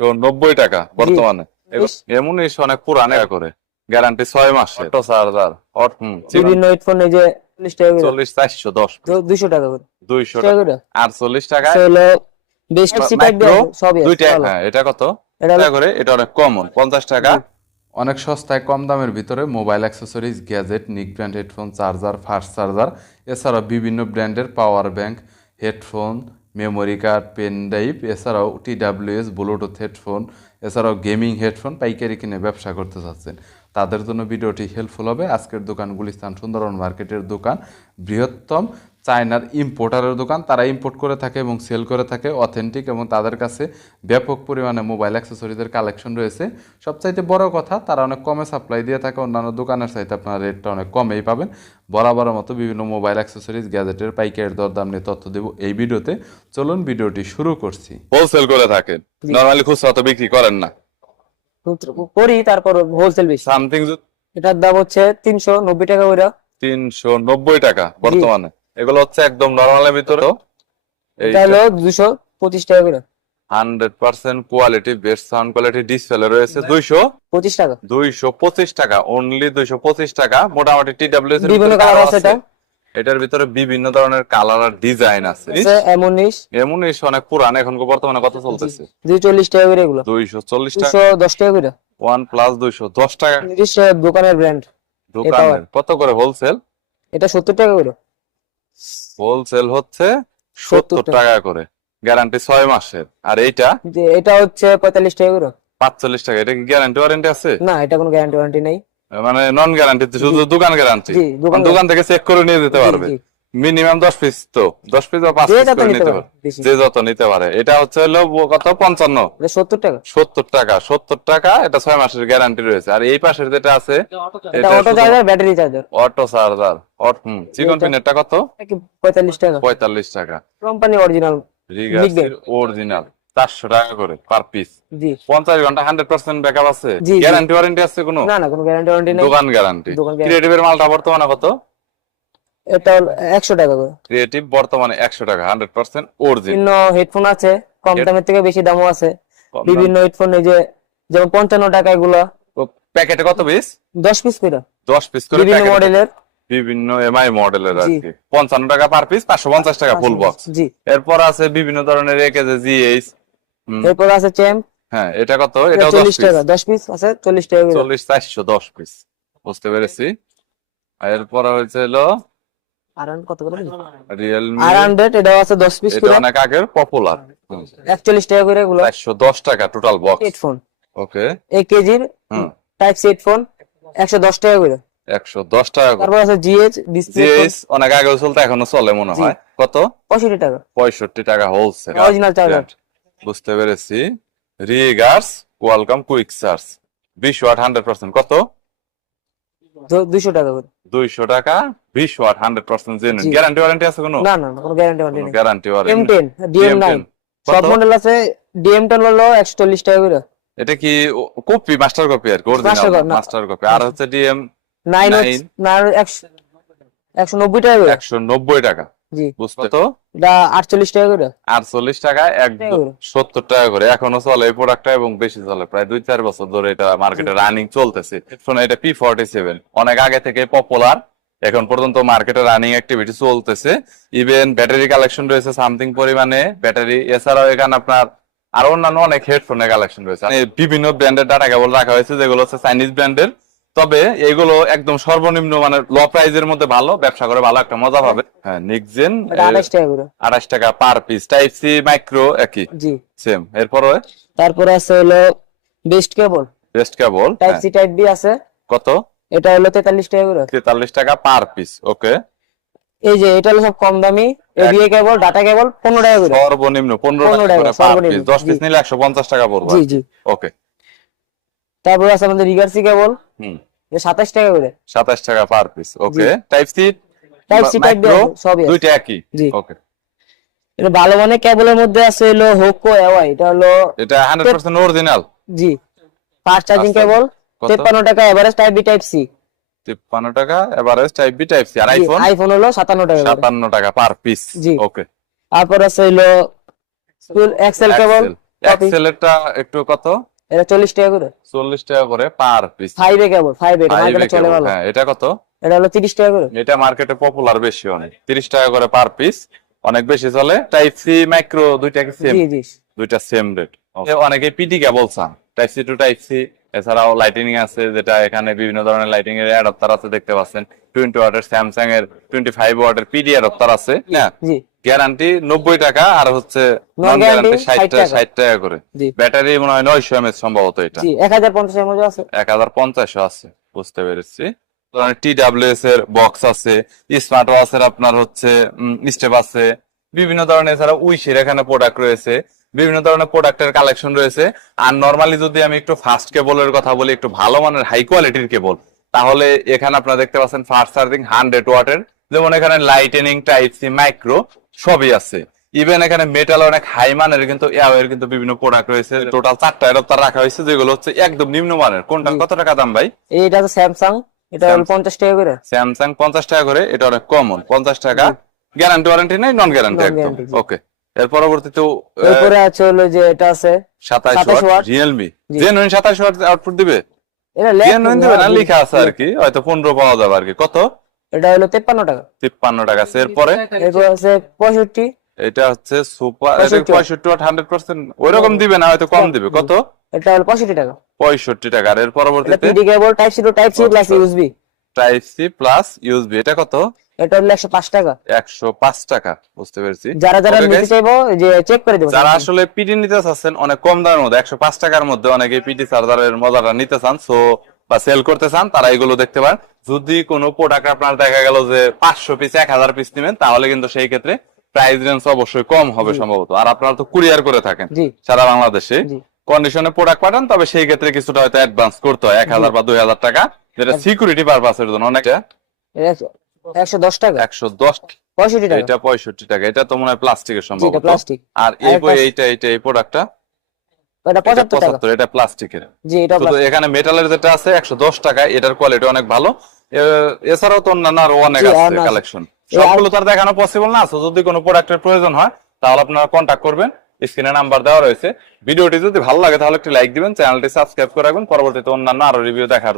190 টাকা বর্তমানে। এমন অনেক পুরানো করে গ্যারান্টি 6 মাসের চার্জার। বিভিন্ন হেডফোন এই যে 40 টাকা করে, 40 410 200 টাকা করে, 200 টাকা টাকা করে 48 টাকা। হলো বেস্ট সি টাইপ মাইক্রো সবই আছে। দুইটা। ভালো। হ্যাঁ, এটা কত এটা টাকা করে? এটা অনেক কমন, 50 টাকা। জি। অনেক সস্তায় কম দামের ভিতরে মোবাইল অ্যাক্সেসরিজ, গ্যাজেট, নিক brand headphone, charger, fast charger, এছাড়াও বিভিন্ন ব্র্যান্ডের power bank, headphone, memory card, pen drive, এছাড়াও TWS ব্লুটুথ হেডফোন, এছাড়াও গেমিং হেডফোন পাইকারি কিনে ব্যবসা করতে চাচ্ছেন, তাদের জন্য ভিডিওটি হেল্পফুল হবে। আজকের দোকান গুলিস্তান সুন্দরবন মার্কেটের দোকান, বৃহত্তম চায়নার ইম্পোর্টারের দোকান। তারা ইম্পোর্ট করে থাকে এবং সেল করে থাকে অথেন্টিক, এবং তাদের কাছে ব্যাপক পরিমাণে মোবাইল অ্যাক্সেসরিজের কালেকশন রয়েছে। সবচাইতে বড় কথা, তারা অনেক কমে সাপ্লাই দিয়ে থাকে, অন্যান্য দোকানের চাইতে আপনার রেটটা অনেক কমেই পাবেন। বরাবরের মতো বিভিন্ন মোবাইল অ্যাক্সেসরিজ, গ্যাজেটের পাইকারি দরদাম নিয়ে তথ্য দেব এই ভিডিওতে। চলুন ভিডিওটি শুরু করছি। হোলসেল করে থাকেন, নরমালি খুচরা তো বিক্রি করেন না? করি, তারপর হোলসেল বেশি। সামথিং এটার দাম হচ্ছে 390 টাকা করে। 390 টাকা বর্তমানে। এগুলো হচ্ছে একদম নরমালের ভিতরে। এটা হলো 225 টাকা করে। 100% quality, best sound quality display রয়েছে। 25 টাকা, 225 টাকা অনলি, 225 টাকা। মোটামুটি TWS এর বিভিন্ন ভিতরে কালার কালার আছে। আছে। এটার ভিতরে বিভিন্ন ধরনের কালার আর ডিজাইন আছে। এমনিশ অনেক পুরানো, এখন বর্তমানে কত চলতেছে? 240 টাকা করে এগুলো। 240 টাকা। 210 টাকা করে। OnePlus 210 টাকা। নিজস্ব দোকানের ব্র্যান্ড। দোকানের কত করে হোলসেল? এটা 70 টাকা করে। হোলসেল হচ্ছে 70 টাকা করে, গ্যারান্টি 6 মাসের। আর এইটা এটা হচ্ছে 45 টাকা করে। 45 টাকা। এটা কি গ্যারান্টি ওয়ারেন্টি আছে? না, এটা কোনো গ্যারান্টি ওয়ারেন্টি নেই, মানে নন গ্যারান্টি, শুধু দোকান গ্যারান্টি। জি, দোকান থেকে চেক করে নিয়ে যেতে পারবে। মিনিমাম 10 পিস, তো 10 পিস বা 5 পিস করে নিতে পারবে, যে যত নিতে পারে। এটা হচ্ছে হলো কত? 55। 70 টাকা। 70 টাকা, 70 টাকা। এটা 6 মাসের গ্যারান্টি রয়েছে। আর এই পাশের যেটা আছে, এটা auto charger, battery charger, auto charger. চিকন পিনেরটা কত? 45 টাকা। 45 টাকা। কোম্পানি অরিজিনাল রিগার্সের অরিজিনাল 400 টাকা করে পার পিস। জি। 50 ঘন্টা 100% ব্যাকআপ আছে। জি, জি। গ্যারান্টি ওয়ারেন্টি আছে কোনো? না না, কোনো গ্যারান্টি ওয়ারেন্টি নেই, দোকান গ্যারান্টি। দোকান guarantee। ক্রিয়েটিভের মালটা বর্তমানে কত? এটা হলো 100 টাকা করে। ক্রিয়েটিভ বর্তমানে 100 টাকা, 100% অরিজিনাল। বিভিন্ন হেডফোন আছে, কম দামের থেকে বেশি দামও আছে। বিভিন্ন হেডফোন এই যে যেমন 55 টাকা এগুলো। প্যাকেটে কত পিস? 10 পিস করে। 10 পিস করে বিভিন্ন প্যাকেট। মডেলের, বিভিন্ন এমআই মডেলের আর জি। কি। 55 টাকা পার পিস, 550 টাকা ফুল বক্স। জি। এরপর আছে বিভিন্ন ধরনের AKG, GH। এরপর আছে চ্যাম্প। হ্যাঁ, এটা কত? এটাও 10 40 পিস। টাকা, 10 পিস আছে 40 টাকা করে। 40 410 পিস। বুঝতে পেরেছি। আর এরপর হচ্ছে হলো আরান কত করে? রিয়েলমি R100, এটাও আছে 10 পিস এটা করে। অনেক আগের পপুলার। 41 টাকা করে এগুলো। 410 টাকা টোটাল বক্স। হেডফোন ওকে। 1 কেজির টাইপ সি হেডফোন 110 টাকা করে। 110 টাকা করে। তারপর আছে GH ডিসপ্লে জিএস অনেক আগে চলতো, এখনো চলে মনে হয়। কত? 65 টাকা। 65 টাকা হোলসেল। Original charger. বুঝতে পেরেছি। রিগার্স কোয়ালকম কুইক চার্জ 20 ওয়াট 100%। কত? 200 টাকা করে। 200 টাকা 20 ওয়াট 100% জেনুইন। জি। গ্যারান্টি ওয়ারেন্টি আছে কোনো? না না, কোনো গ্যারান্টি ওয়ারেন্টি নেই। Guarantee warranty. M10, DM9 সব মডেল আছে। DM10 হলো 140 টাকা করে। এটা কি কপি, মাস্টার কপি আর কি? Original master copy. আর হচ্ছে DM 9 না 190 টাকা করে। 190 টাকা। জি। বুঝতে তো? এটা 48 টাকা করে। 48 টাকা, একদম 70 টাকা করে। এখনো চলে এই প্রোডাক্টটা, এবং বেশি চলে। প্রায় 2-4 বছর ধরে এটা মার্কেটে রানিং চলতেছে। শোনো, এটা P47 অনেক আগে থেকে পপুলার, এখন পর্যন্ত মার্কেটে রানিং অ্যাক্টিভিটি চলতেছে। ইভেন ব্যাটারি কালেকশন রয়েছে সামথিং পরিমাণে ব্যাটারি। এছাড়াও এখানে আপনার আরো অন্যান্য অনেক হেডফোনের কালেকশন রয়েছে। বিভিন্ন ব্র্যান্ডের ডাটা কেবল রাখা হয়েছে, যেগুলো হচ্ছে চাইনিজ ব্র্যান্ডের। তবে এগুলো একদম সর্বনিম্ন, মানে লো প্রাইজের মধ্যে ভালো, ব্যবসা করে ভালো একটা মজা পাবে। হ্যাঁ, নিকজেন 28 টাকা করে। 28 টাকা per piece. Type C micro একই। জি। সেম। এরপরে তারপর আছে হলো best cable, best cable type C type B আছে। কত? এটা হলো 43 টাকা করে। 43 টাকা পার পিস। ওকে। এই যে এটা হলো সব কম দামি। এভিএ কেবল, ডাটা কেবল 15 টাকা করে। সর্বনিম্ন 15 টাকা করে পার পিস। 10 পিস নিলে 150 টাকা পড়বে। জি জি। ওকে। তারপর আছে আমাদের রিগার্সি কেবল, 27 টাকা করে। 27 টাকা per piece. Okay. Type C type C type B সবই আছে। দুইটা একই। জি। ওকে। এটা ভালো মানের কেবলের মধ্যে আছে হলো হোকো এওয়াই। এটা হলো এটা 100% অরিজিনাল। জি। ফাস্ট চার্জিং কেবল 53 টাকা, average type B type C 53 টাকা, average type B type C. আর আইফোন হলো 57 টাকা করে। 57 টাকা পার পিস। জি। ওকে। তারপর আছে হলো ফুল এক্সেল কেবল এক্সেলেরটা একটু কত? এটা 40 টাকা করে। 40 টাকা করে পার পিস। 5 এ কেবল 5 এটা মার্কেটে চলে ভালো। হ্যাঁ, এটা কত? এটা হলো 30 টাকা করে। এটা মার্কেটে পপুলার বেশি অনেক, 30 টাকা করে পার পিস, অনেক বেশি চলে। টাইপ সি মাইক্রো দুইটা কি সেম? জি জি দুইটা সেম রেট। অনেকে পিটি কেবল চান, type C to type C. এছাড়াও লাইটিনিং আছে, যেটা এখানে বিভিন্ন ধরনের লাইটিং এর অ্যাডাপ্টার আছে, দেখতে পাচ্ছেন 20 ওয়াটের স্যামসাং এর 25 ওয়াটের পিডি অ্যাডাপ্টার আছে। হ্যাঁ, জি গ্যারান্টি 90 টাকা, আর হচ্ছে Non নন গ্যারান্টি guarantee 60 টাকা করে। জি ব্যাটারি মনে হয় 900 এমএএইচ সম্ভবত, এটা জি 1050 এর মধ্যে আছে। 1050 আছে, বুঝতে পেরেছি। TWS এর বক্স আছে, স্মার্ট ওয়াচের আপনার হচ্ছে স্টেপ আছে, বিভিন্ন ধরনের। এছাড়া উইশের এখানে প্রোডাক্ট রয়েছে, বিভিন্ন ধরনের প্রোডাক্টের কালেকশন রয়েছে। আর নরমালি যদি আমি একটু ফাস্ট কেবলের কথা বলি, একটু ভালো মানের হাই কোয়ালিটির কেবল, তাহলে এখানে আপনারা দেখতে পাচ্ছেন ফাস্ট চার্জিং 100 ওয়াটের, যেমন এখানে লাইটেনিং, টাইপ সি, মাইক্রো সবই আছে। ইভেন এখানে মেটাল অনেক হাই মানের কিন্তু এর কিন্তু বিভিন্ন প্রোডাক্ট রয়েছে। টোটাল 4টা অ্যাডাপ্টার রাখা হয়েছে, যেগুলো হচ্ছে একদম নিম্নমানের। কোনটা কত টাকা দাম ভাই? এইটা আছে স্যামসাং, এটা হলো 50 টাকা করে। স্যামসাং 50 টাকা করে, এটা অনেক কমন 50 টাকা। গ্যারান্টি ওয়ারেন্টি নাই, নন গ্যারান্টি Non একদম। guarantee, জি। ওকে, এর পরবর্তীতে এরপরে আছে হলো যে এটা আছে 27 ওয়াট watt। রিয়েলমি জি। জেনুইন 27 ওয়াট আউটপুট দিবে। এটা জেনুইন দিবে না, লেখা আছে আর কি, হয়তো 15 পাওয়া যাবে আর কি। কত? এটা হলো 53 টাকা। 53 টাকা। এরপরে এরপর আছে 65, এটা হচ্ছে সুপার, এটা 65 65 ওয়াট 100%। ওইরকম দিবে না, হয়তো কম দিবে। কত? এটা হলো 65 টাকা। 65 টাকা। আর এর এটা পরবর্তীতে PD cable type C to type C plus USB, type C plus USB, এটা কত? এটা হলো 105 টাকা। 105 টাকা, বুঝতে পেরেছি। যারা যারা Okay, নিতে guys, চাইবো যে চেক করে দেবো। যারা আসলে পিডি নিতে চাচ্ছেন অনেক কম দামের মধ্যে, 105 টাকার মধ্যে অনেকে পিডি চার্জারের মজাটা নিতে চান, সো বা সেল করতে চান, তারা এগুলো দেখতে পারেন। যদি কোনো প্রোডাক্ট আপনার দেখা গেল যে 500 পিস 1000 পিস নেবেন, তাহলে কিন্তু সেই ক্ষেত্রে প্রাইস রেঞ্জ অবশ্যই কম হবে সম্ভবত। আর আপনারা তো কুরিয়ার করে থাকেন জি সারা বাংলাদেশে, জি কন্ডিশনে প্রোডাক্ট পাঠান, তবে সেই ক্ষেত্রে কিছুটা হয়তো অ্যাডভান্স করতে হয়, 1000 বা 2000 টাকা, যেটা সিকিউরিটি পারপাসের জন্য। অনেকটা এটা 110 টাকা। 110, 65 টাকা। এটা 65 টাকা। এটা তো মনে হয় প্লাস্টিকের জি, এটা সম্ভবত। প্লাস্টিক। আর আর একটা এইটা এই প্রোডাক্টটা এটা 75 টাকা। 75, এটা প্লাস্টিকের। জি এটা শুধু প্লাস্টিক। এখানে মেটালের যেটা আছে 110 টাকা, এটার কোয়ালিটি অনেক ভালো। এছাড়াও তো অন্যান্য আরো অনেক জি, আছে অন্য আছে। কালেকশন, সবগুলো তো আর দেখানো পসিবল না। তো যদি কোনো প্রোডাক্টের প্রয়োজন হয়, তাহলে আপনারা কন্ট্যাক্ট করবেন, স্ক্রিনে নাম্বার দেওয়া রয়েছে। ভিডিওটি যদি ভালো লাগে তাহলে একটি লাইক দিবেন, চ্যানেলটি সাবস্ক্রাইব করে রাখবেন পরবর্তীতে অন্যান্য আরো রিভিউ দেখার